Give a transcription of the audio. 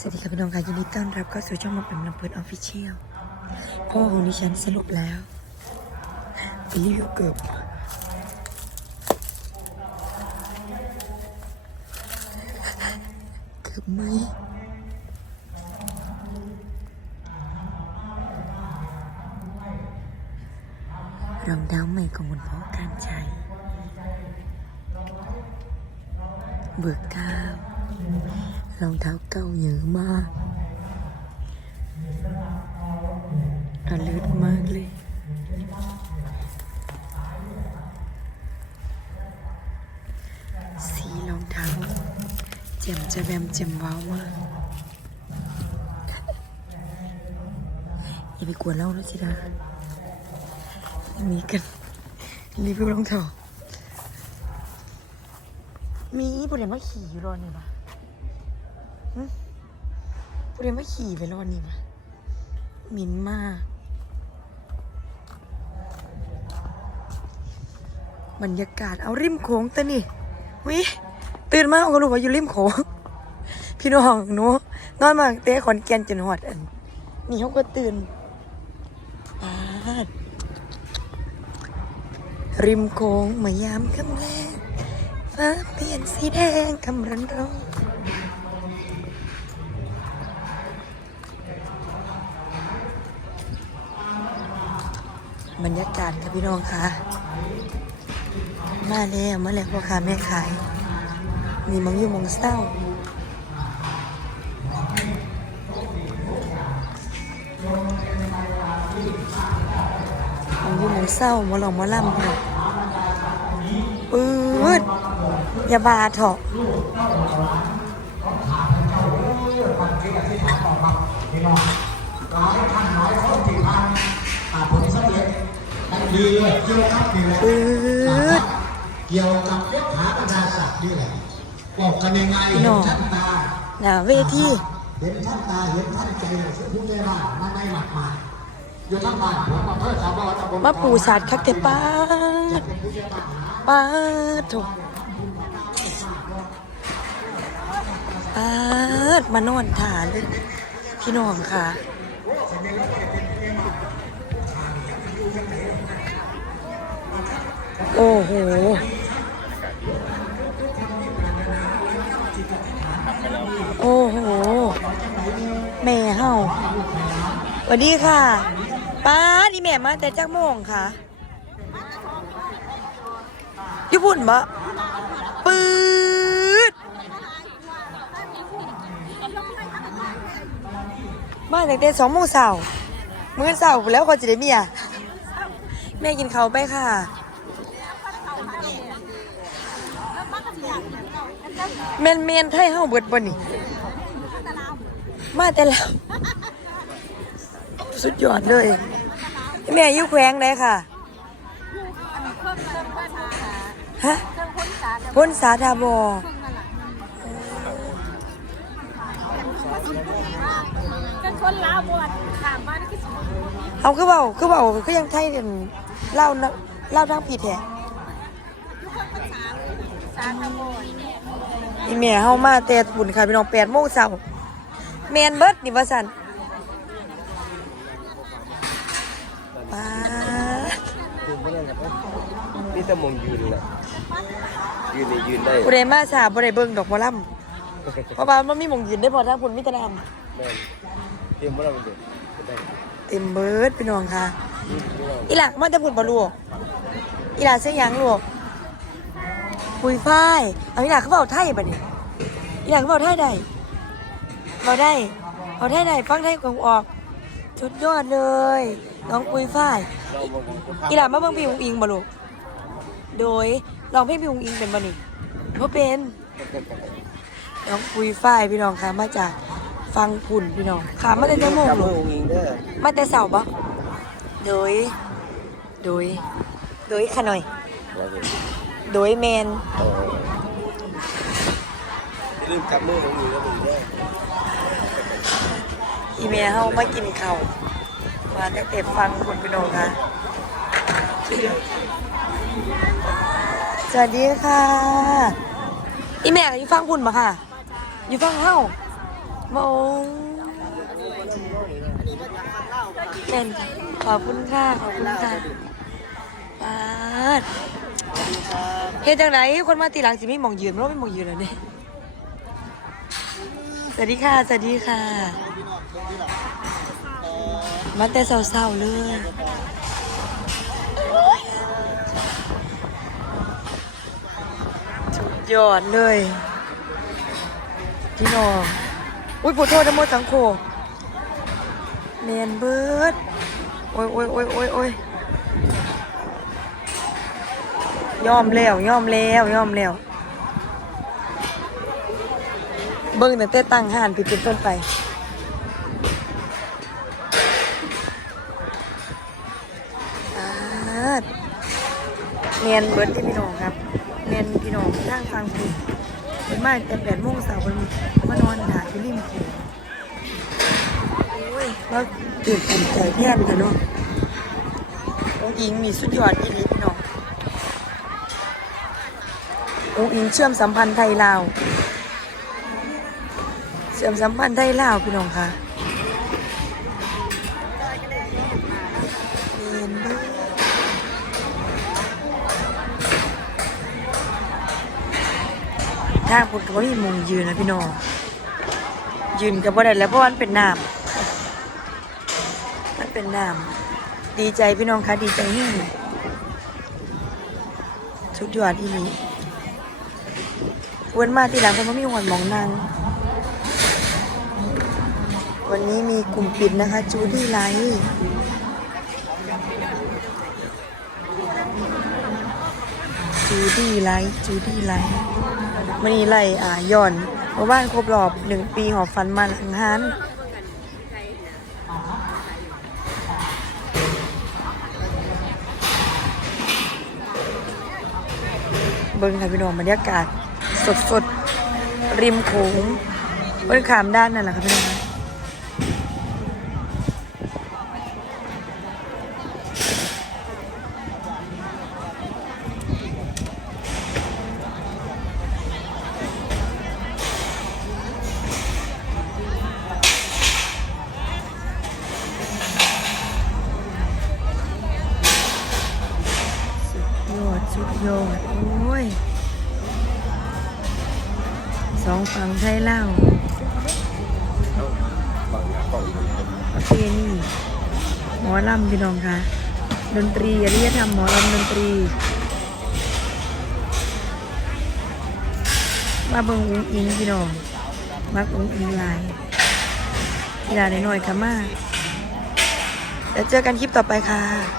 สวัสดีค่ะพี่น้องค่ะยินดีต้อนรับเข้าสู่ช่องมาเป็นลำเพิดออฟฟิเชียลพ่อของดิฉันสรุปแล้วไปรีวิวเกือบเกือบไหมรองเท้าใหม่ของคุณพ่อการใช้เบิกเท้า รองเท้าเก่าเยอะมากอเลิศมากเลย สีรองเท้าเจ็มจะแบมเจ็มว้าวมาก อย่าไปกวนเล่าแล้วจิดามีกันรีวิวรองเท้ามีผู้เรียนว่าขี่อยู่รอนี่ปะ ผู้เรียนว่าขี่ไปรอนี่ปะมินมาก บรรยากาศเอาริมโขงตะนี่วิตื่นมาอาก็รู้ว่าอยู่ริมโขง พี่น้องหนูนอนมาเตะขอนแก่นจนหอดอันนี่เขาก็ตื่นริมโขงเมื่อยามค่ำแลงฟ้าเปลี่ยนสีแดงคำรันร้อง บรรยากาศค่ะพี่น้องค่ะ มาแล้วมาแล้วพ่อค้าแม่ขาย มีมังยูมังเศร้ามังยูมังเศร้ามาหลองมาล่ำค่ะปื๊ดยาบาเถาะน้อยท่านน้อยคนที่พันผลที่สำเร็จ ดีเลยเกี่ยวกับนี่แหละปืดเกี่ยวกับยศหาบรรดาศักดิ์นี่แหละบอกกันยังไงพี่เห็น้นองชั้นตาหน้าเวทีเห็นชั้นตาเห็นชั้นใจเลยผู้ใหญ่บ้านมาในหลักมาอยู่ทั้งบ้านผมมาเพื่อชาวบ้านตำบลมาปูสาดคักแต่ป้าป้าถูกป้ามานอนถาเลยพี่น้องค่ะ โอ้โหโอ้โหแม่เฮาสวัสดีค่ะป้าดีแม่มาแต่จักโมงค่ะญี่ปุ่นบะปืดมาแตั้งแต่สองโมงเช้ามื้อเช้าแล้วก็จะได้เมีย แม่กินเขาไปค่ะ เมนเมนไทยเฮาเบิดบ่นี่ มาแต่แล้วสุดยอดเลย แม่อยู่แขวงไหนค่ะ ฮะพ้นสาธาบอกันคนลาวบวชถามมานี่คือสิเอาคือเบาคือเบาคือยังไทยกัน เล่านะเล่าทางผิดแท้ทุกคนภาษาเลยภาษาตะโกนอีแม่เฮามาแต่บุญค่ะพี่น้องแปดโมงเช้าแมนเบิดนี่ว่าสันป้ายืนไม่ได้ครับนี่แต่มองยืนเลยยืนนี่ยืนได้ผู้ใดมาสาบ่ได้เบิ่งดอกบ่ล่ำเพราะว่ามันมีหมองยืนได้พอทางพุ่นมีแต่น้แม่นเตรียมว่าเราเป็นเด็กก็ได้ำ เต็มเบิดพี่น้องค่ะยืนไม่ได้อีหลักมาแต่พุ่นบ่ลูกอีหลักเสียหยังลูกปุยฝ้ายเอาอีหลักเขาเว้าไทยบัดนี้อีหลักเขาเว้าไทยได้เว้าได้เว้าไทยได้ฟังไทยกงออกสุดยอดเลย น้องปุยฝ้ายเรามองดูอีหลักมาเบิ่งพี่อุงอิงบ่ลูกโดยลองเพลงพี่อุงอิงเป็นบ่นี่บ่เป็นน้องปุยฝ้ายพี่น้องค่ะมาจาก ฟังพุ่นพี่น้องค่ะมาแต่จังโมงจับลูมือกยิงเด้อมาแต่เสาร์ปะโดย โดย โดยขะหน่อยว่าสิโดยแมนเอออย่าลืมจับมือของยิงแล้วมึงเด้ออีเมลเฮามากินข้าวมาตั้งแต่ฟังคุณพี่น้องค่ะ สวัสดีค่ะ อีแม่อยู่ฟังคุณปะค่ะ อยู่ฟังเฮา โมเป็นขอบคุณค่ะ ขอบคุณค่ะปาดเฮ็ดจังไหนคนมาตีหลังสิไม่มองยืนเพราะไม่มองยืนแล้วเนี่ยสวัสดีค่ะ สวัสดีค่ะ มาแต่เศร้าๆเลยสุดยอดเลย พี่น้อง อุ้ยปวดโทษนะโมสังโคเมนเบิร์ดโอ้ยโอ้ยโอ้ยโอ้ยโอ้ยยอมแล้วยอมแล้วยอมแล้วเบิ่งแต่เต้ตั้งห่านผิดเป็นต้นไปเมียนเบิร์ดที่พี่น้องครับเมียนพี่น้องทางฟังผิด เป็นมาแต่แปดโมงเสาร์วันมานอนหาที่ริมโขงโอ้ยแล้วตื่นตื่นใจแทนเถอะเนาะองค์อิงมีสุดยอดอีหลีพี่น้ององค์อิงเชื่อมสัมพันธ์ไทยลาวเชื่อมสัมพันธ์ไทยลาวพี่น้องค่ะเรียนด้ ทางพุ่นก็บ่มีมุงยืนนะพี่น้องยืนก็บ่ได้แล้วเพราะว่ามันเป็นน้ำมันเป็นน้ำดีใจพี่น้องคะดีใจแห้งสุดยอดอีหลีเว้นมาทีหลังเพราะว่ามีหวนมองนางวันนี้มีกลุ่มปิดนะคะจูดี้ไลท์ ดี้ไลท์จูดี้ไลท์มันนี้ไล่อ่าย่อนเมื่อวานครบรอบหนึ่งปีหอบฟันมาหลังฮันเบิ้งค่ะพี่น้องบรรยากาศ สดๆ ริมโขงบนขามด้านนั่นแหละค่ะพี่น้อง สุดยอดโอ้ยสองฝั่งไทยเล่าวประเพณีหมอลำพี่น้องคะดนตรีอริยธรรมหมอลำดนตรีมาเบิ่งอุ้งอิงพี่น้องมักอุ้งอิงลายกีฬาหน่อยๆค่ะมาแล้วเจอกันคลิปต่อไปค่ะ